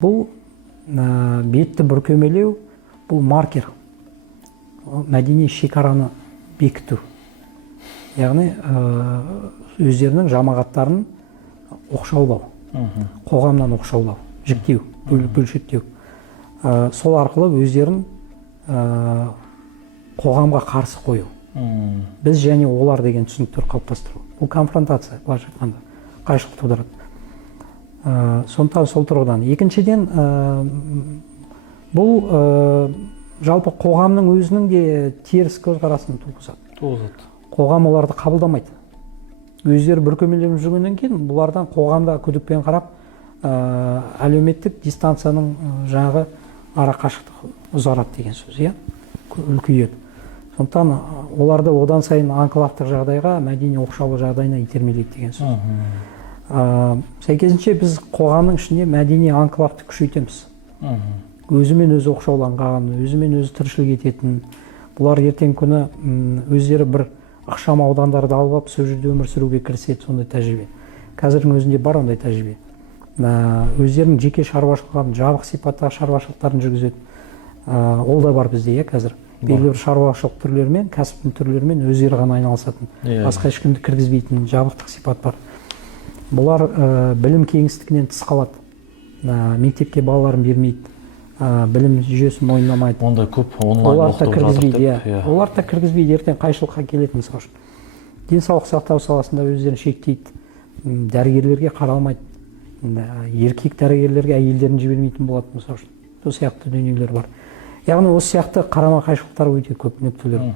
Бұл бетті бүркемелеу, бұл маркер, мәдени шекараны бекіту. Яғни өздерінің жамағаттарын оқшаулау, қоғамнан оқшаулау, жіктеу, бөлшектеу. Сол арқылы өздерін қоғамға қарсы қою. Біз және олар деген түсініктер қалыптастыру. Бұл конфронтация, былайша айтқанда, қайшылық тудырады. Сондықтан сол тұрғыдан. Екіншіден, бұл жалпы қоғамның өзінің де теріс көзқарасын туғызады. Қоғам оларды қабылдамайды. Өздері бүркемеленіп жүргеннен кейін бұлардан қоғамда күдікпен қарап, әлеуметтік дистанцияның жаңағы ара қашықтық ұзарады деген сөз, үлкейеді. Сондықтан оларды одан сайын анклавтық жағдайға, мәдени оқшаулы жағдайына итермелейді деген сөз. Сәйкесінше біз қоғамның ішінде мәдени анклавты күшейтеміз. Өзімен өзі оқшауланған, өзімен өзі тіршілік ететін, бұлар ертең күні өздері бір ықшам аудандарды алып, сол жерде өмір сүруге кіріседі, сондай тәжірибе. Қазірдің өзінде бар ондай тәжірибе. Өздерінің жеке шаруашылықтарын, жабық сипаттағы шаруашылықтарын жүргізеді. Ол да бар бізде, қазір. Белгілі бір шаруашылық түрлерімен, кәсіптің түрлерімен өздері ғана айналысатын, басқа ешкімді кіргізбейтін жабықтық сипат бар. Бұлар білім кеңістігінен тыс қалады. Мектепке балаларын бермейді. Білім жүйесін мойындамайды. Онда көп онлайн оқытып жатыр деп. Олар да кіргізбейді, ертең қайшылыққа келеді, мысалы үшін. Денсаулық сақтау саласында өздерін шектейді. Дәрігерлерге қаралмайды. Еркек дәрігерлерге әйелдерін жібермейтін болады, мысалы үшін. Сол сияқты дүниелер бар. Яғни осы сияқты қарама қайшылықтар өте көп нүктелер.